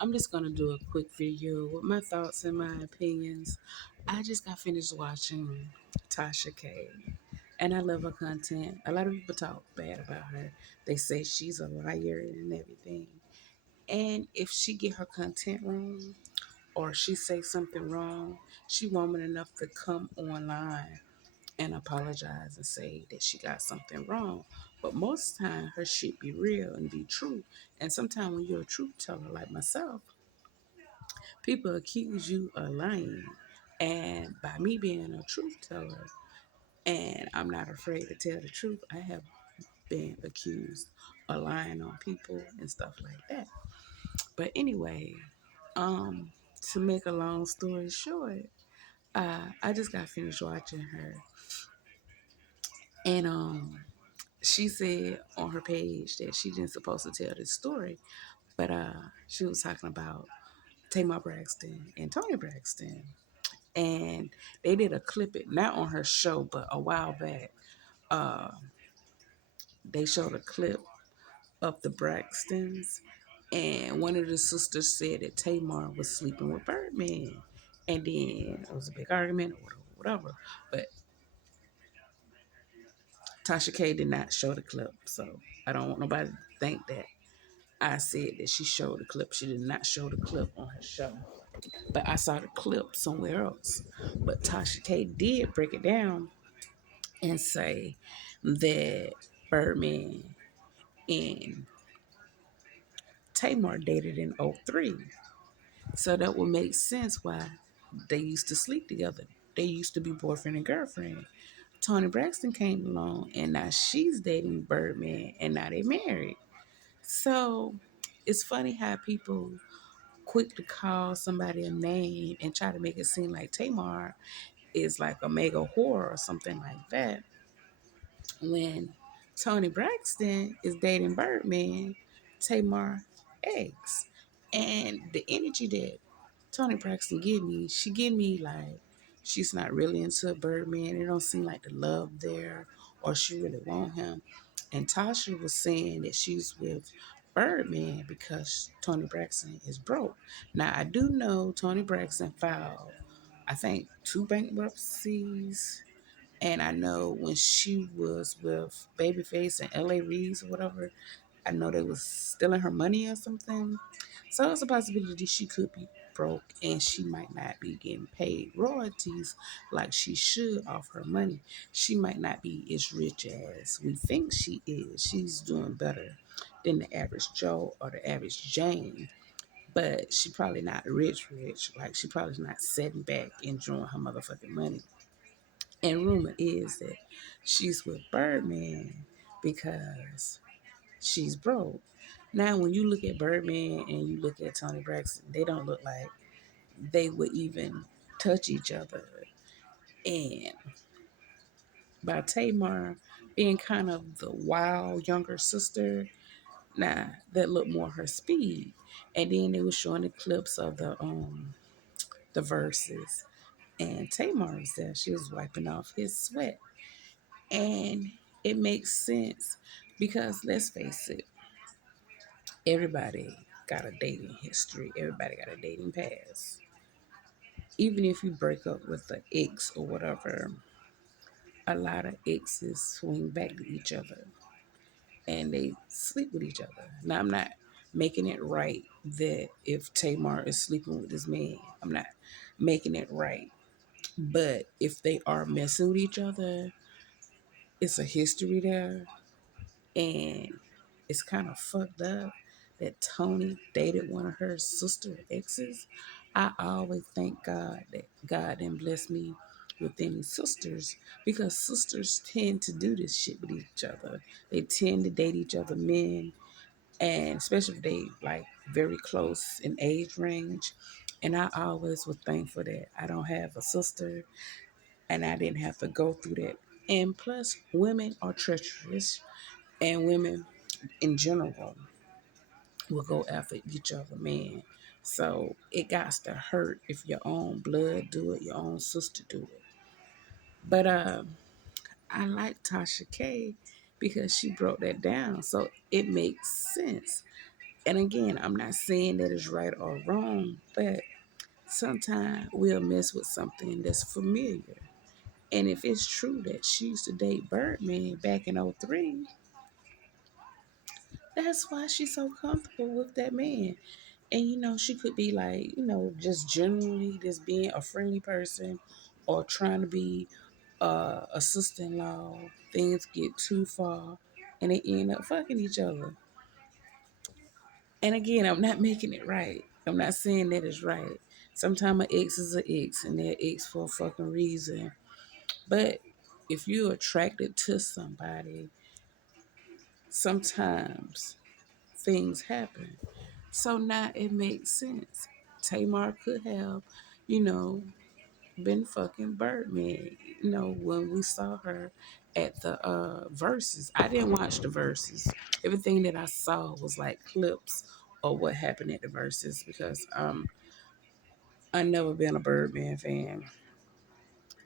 I'm just gonna do a quick video with my thoughts and my opinions. I just got finished watching Tasha K, and I love her content. A lot of people talk bad about her. They say she's a liar and everything. And if she get her content wrong or she say something wrong, she woman enough to come online and apologize and say that she got something wrong. But most time her shit be real and be true. And sometimes when you're a truth teller like myself, people accuse you of lying. And by me being a truth teller, and I'm not afraid to tell the truth, I have been accused of lying on people and stuff like that. But anyway, to make a long story short, I just got finished watching her, and she said on her page that she didn't supposed to tell this story, but she was talking about Tamar Braxton and Tony Braxton, and they did a clip it not on her show but a while back. uh they showed a clip of the Braxtons, and one of the sisters said that Tamar was sleeping with Birdman, and then it was a big argument or whatever. But Tasha K did not show the clip, so I don't want nobody to think that I said that she showed the clip. She did not show the clip on her show, but I saw the clip somewhere else. But Tasha K did break it down and say that Birdman and Tamar dated in '03. So that would make sense why they used to sleep together. They used to be boyfriend and girlfriend. Tony Braxton came along and now she's dating Birdman and now they married. So it's funny how people quick to call somebody a name and try to make it seem like Tamar is like a mega whore or something like that, when Tony Braxton is dating Birdman, Tamar X. And the energy that Tony Braxton give me, she give me like she's not really into Birdman. It don't seem like the love there or she really want him. And Tasha was saying that she's with Birdman because Tony Braxton is broke. Now I do know Tony Braxton filed, I think, two bankruptcies, and I know when she was with Babyface and L.A. Reeves or whatever, I know they was stealing her money or something. So it's a possibility she could be broke and she might not be getting paid royalties like she should off her money. She might not be as rich as we think she is. She's doing better than the average Joe or the average Jane. But she probably not rich. Like she probably not sitting back enjoying her motherfucking money. And rumor is that she's with Birdman because she's broke. Now, when you look at Birdman and you look at Tony Braxton, they don't look like they would even touch each other. And by Tamar being kind of the wild younger sister, now that looked more her speed. And then they were showing the clips of the verses, and Tamar was there. She was wiping off his sweat. And it makes sense because let's face it, everybody got a dating history, everybody got a dating past. Even if you break up with an ex or whatever, a lot of exes swing back to each other and they sleep with each other. Now, I'm not making it right that if Tamar is sleeping with this man, I'm not making it right. But if they are messing with each other, it's a history there. And it's kind of fucked up that Tony dated one of her sister exes. I always thank God that God didn't bless me with any sisters, because sisters tend to do this shit with each other. They tend to date each other men, and especially if they like very close in age range. And I always was thankful that I don't have a sister and I didn't have to go through that. And plus, women are treacherous, and women in general will go after each other, man. So it got to hurt if your own blood do it, your own sister do it. But I like Tasha K because she broke that down, so it makes sense. And again, I'm not saying that it's right or wrong, but sometimes we'll mess with something that's familiar. And if it's true that she used to date Birdman back in '03, that's why she's so comfortable with that man. And she could be like, just generally just being a friendly person or trying to be a sister-in-law. Things get too far and they end up fucking each other. And again, I'm not making it right. I'm not saying that it's right. Sometimes an ex is an ex and they're ex for a fucking reason. But if you're attracted to somebody, sometimes things happen. So now it makes sense. Tamar could have, you know, been fucking Birdman, when we saw her at the verses. I didn't watch the verses. Everything that I saw was like clips of what happened at the verses because I never been a Birdman fan.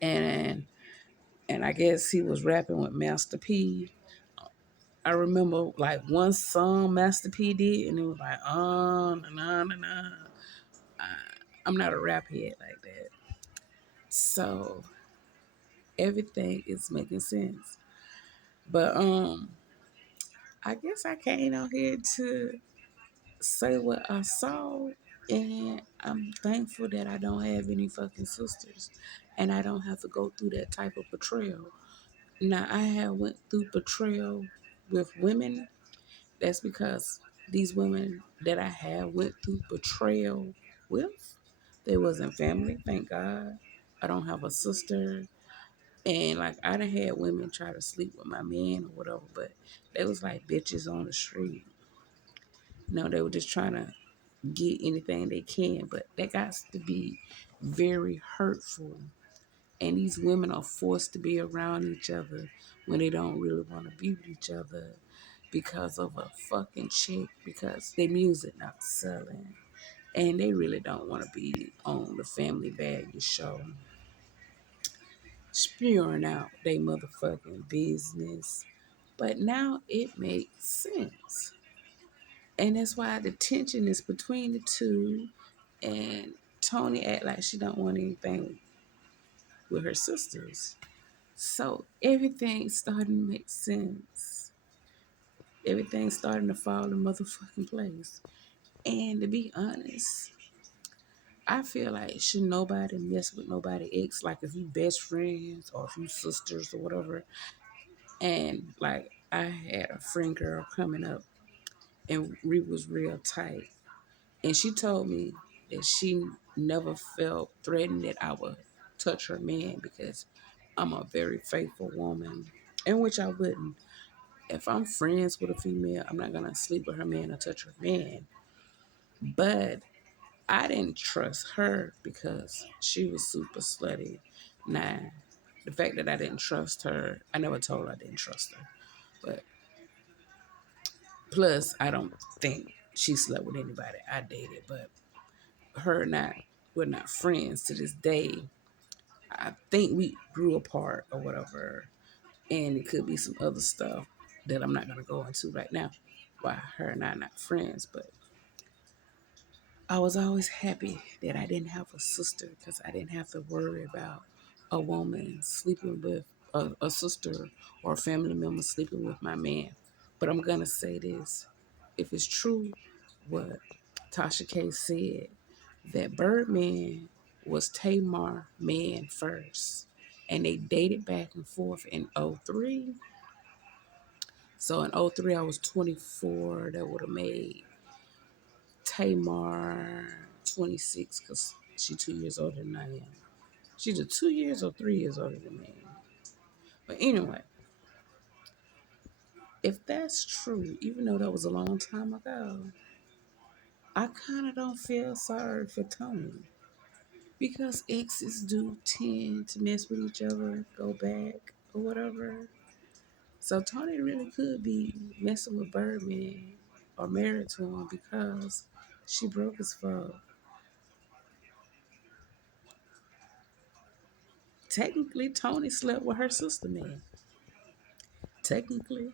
And and I guess he was rapping with Master P. I remember like one song Master P did, and it was like, na na na na. I'm not a rap head like that, so everything is making sense. But I guess I came out here to say what I saw, and I'm thankful that I don't have any fucking sisters, and I don't have to go through that type of betrayal. Now I have went through betrayal with women. That's because these women that I have went through betrayal with, they wasn't family, thank God. I don't have a sister. And like I done had women try to sleep with my man or whatever, but they was like bitches on the street. They were just trying to get anything they can, but that got to be very hurtful. And these women are forced to be around each other when they don't really want to be with each other because of a fucking chick, because their music not selling. And they really don't want to be on the Family Value show spewing out they motherfucking business. But now it makes sense. And that's why the tension is between the two. And Tony act like she don't want anything with her sisters. So everything's starting to make sense. Everything's starting to fall in motherfucking place. And to be honest, I feel like should nobody mess with nobody ex. Like if you best friends or if you sisters or whatever. And like I had a friend girl coming up and we was real tight. And she told me that she never felt threatened that I would touch her man because I'm a very faithful woman. In which I wouldn't. If I'm friends with a female, I'm not gonna sleep with her man or touch her man. But I didn't trust her because she was super slutty. Nah, the fact that I didn't trust her, I never told her I didn't trust her. But plus, I don't think she slept with anybody I dated. But her and I, we're not friends to this day. I think we grew apart or whatever. And it could be some other stuff that I'm not gonna go into right now. Why her and I are not friends, but I was always happy that I didn't have a sister because I didn't have to worry about a woman sleeping with a sister or a family member sleeping with my man. But I'm gonna say this: if it's true what Tasha K said, that Birdman was Tamar man first, and they dated back and forth in '03. So in '03, I was 24. That would have made Tamar 26 because she 2 years older than I am. She's either 2 years or 3 years older than me. But anyway, if that's true, even though that was a long time ago, I kind of don't feel sorry for Tony because exes do tend to mess with each other, go back or whatever. So Tony really could be messing with Birdman or married to him because she broke his fall. Technically, Tony slept with her sister, man. Technically.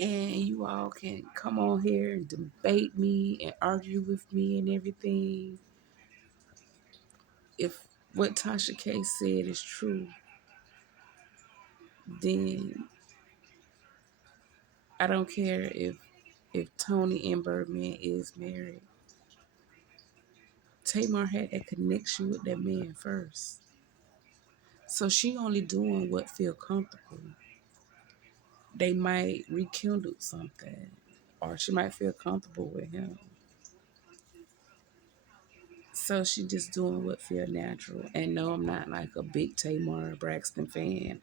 and you all can come on here and debate me and argue with me and everything. If what Tasha K said is true, then I don't care if Tony and Birdman is married. Tamar had that connection with that man first. So she only doing what feel comfortable. They might rekindle something, or she might feel comfortable with him. So she just doing what feel natural. And no, I'm not like a big Tamar Braxton fan.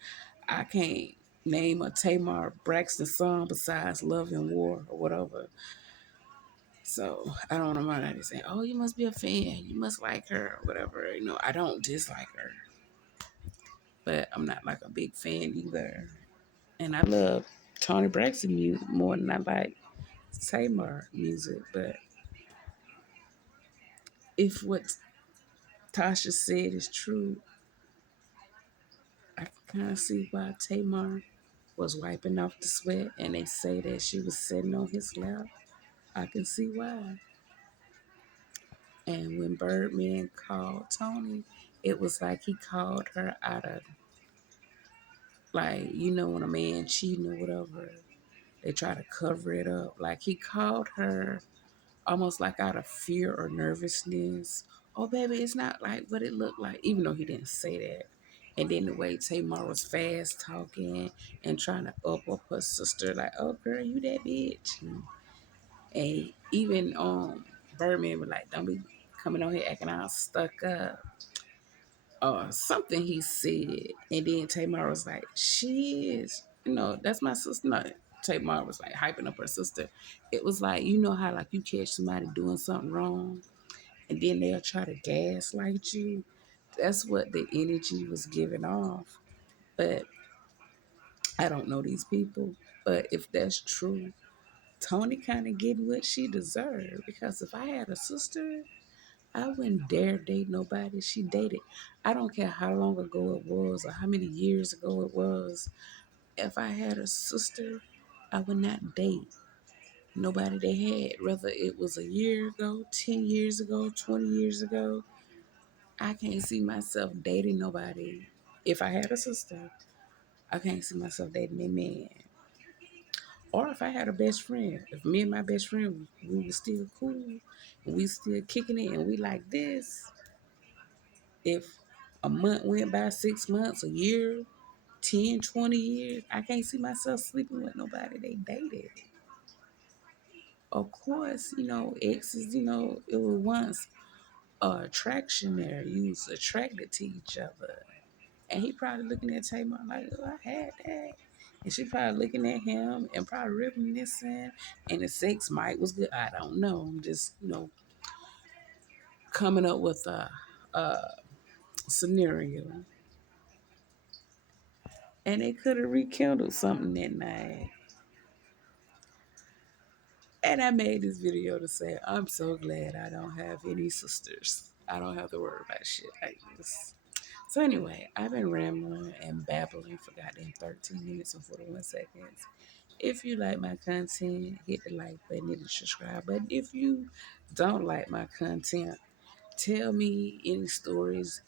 I can't name a Tamar Braxton song besides Love and War or whatever. So I don't know why they say, oh, you must be a fan. You must like her or whatever. I don't dislike her. But I'm not like a big fan either. And I love Tony Braxton music more than I like Tamar music. But if what Tasha said is true, I can kind of see why Tamar was wiping off the sweat and they say that she was sitting on his lap. I can see why. And when Birdman called Tony, it was like he called her out of, like, when a man cheating or whatever, they try to cover it up. Like he called her almost like out of fear or nervousness. Oh, baby, it's not like what it looked like, even though he didn't say that. And then the way Tamar was fast talking and trying to up her sister, like, oh, girl, you that bitch. And even Birdman was like, don't be coming on here acting all stuck up or something he said. And then Tamar was like, she is, that's my sister. No, Tamar was like hyping up her sister. It was like, how like you catch somebody doing something wrong and then they'll try to gaslight you. That's what the energy was giving off. But I don't know these people. But if that's true, Tony kind of getting what she deserved. Because if I had a sister, I wouldn't dare date nobody she dated. I don't care how long ago it was or how many years ago it was. If I had a sister, I would not date nobody they had. Whether it was a year ago, 10 years ago, 20 years ago. I can't see myself dating nobody. If I had a sister, I can't see myself dating a man. Or if I had a best friend, if me and my best friend, we were still cool, and we still kicking it, and we like this, if a month went by, 6 months, a year, 10, 20 years, I can't see myself sleeping with nobody they dated. Of course, exes, it was once attraction there. You was attracted to each other. And he probably looking at Tamar like, oh, I had that. And she probably looking at him and probably reminiscing. And the sex might was good. I don't know. I'm just, coming up with a scenario. And they could have rekindled something that night. And I made this video to say, I'm so glad I don't have any sisters. I don't have to worry about shit like this. So anyway, I've been rambling and babbling for goddamn 13 minutes and 41 seconds. If you like my content, hit the like button, hit the subscribe button. If you don't like my content, tell me any stories.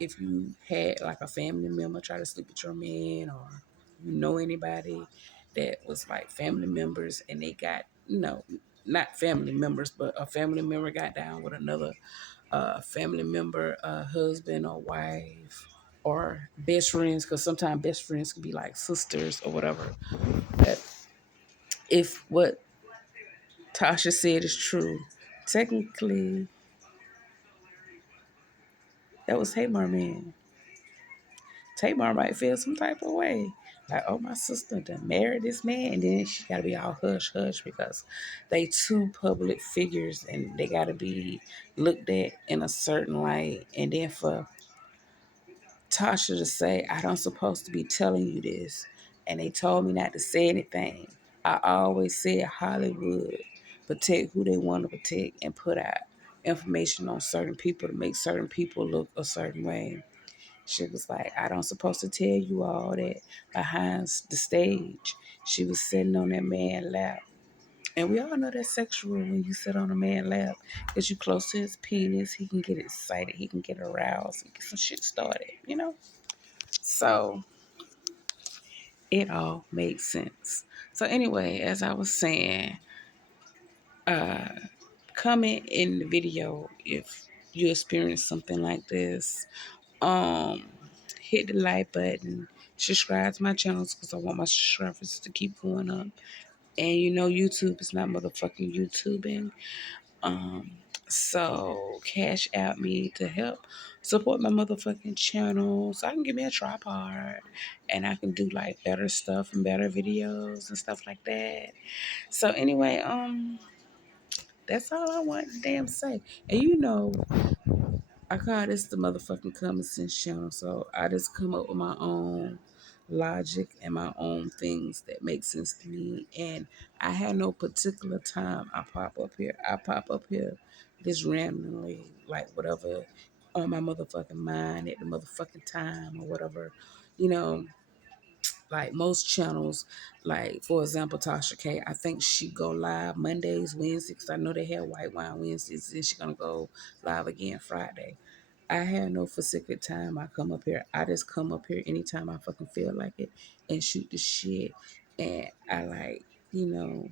If you had like a family member try to sleep with your man, or you know anybody that was like family members and they got, not family members, but a family member got down with another family member, husband or wife, or best friends, because sometimes best friends can be like sisters or whatever. But if what Tasha said is true, technically that was Tamar man. Tamar might feel some type of way. Like, oh, my sister done married this man, and then she gotta be all hush hush because they two public figures and they gotta be looked at in a certain light. And then for Tasha to say, I don't supposed to be telling you this, and they told me not to say anything. I always said Hollywood protect who they want to protect and put out information on certain people to make certain people look a certain way. She was like, I don't supposed to tell you all that behind the stage. She was sitting on that man lap. And we all know that's sexual when you sit on a man lap. Because you close to his penis, he can get excited, he can get aroused, and get some shit started. So it all makes sense. So anyway, as I was saying, uh, comment in the video if you experience something like this. Um, hit the like button, subscribe to my channels because I want my subscribers to keep going up. And YouTube is not motherfucking YouTubing. Um, so cash out me to help support my motherfucking channel so I can get me a tripod and I can do like better stuff and better videos and stuff like that. So anyway, that's all I want to damn say. And I call this the motherfucking common sense channel. So I just come up with my own logic and my own things that make sense to me. And I had no particular time I pop up here. I pop up here just randomly, like whatever on my motherfucking mind at the motherfucking time or whatever. You know, like most channels, like for example, Tasha K, I think she go live Mondays, Wednesdays, 'cause I know they have White Wine Wednesdays, and she gonna go live again Friday. I had no specific time I come up here. I just come up here anytime I fucking feel like it and shoot the shit. And I like, you know,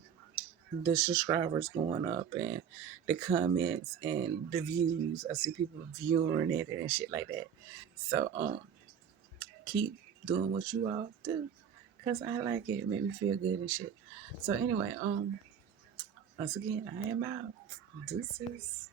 the subscribers going up and the comments and the views. I see people viewing it and shit like that. So keep doing what you all do. Cause I like it. It made me feel good and shit. So anyway, once again, I am out. Deuces.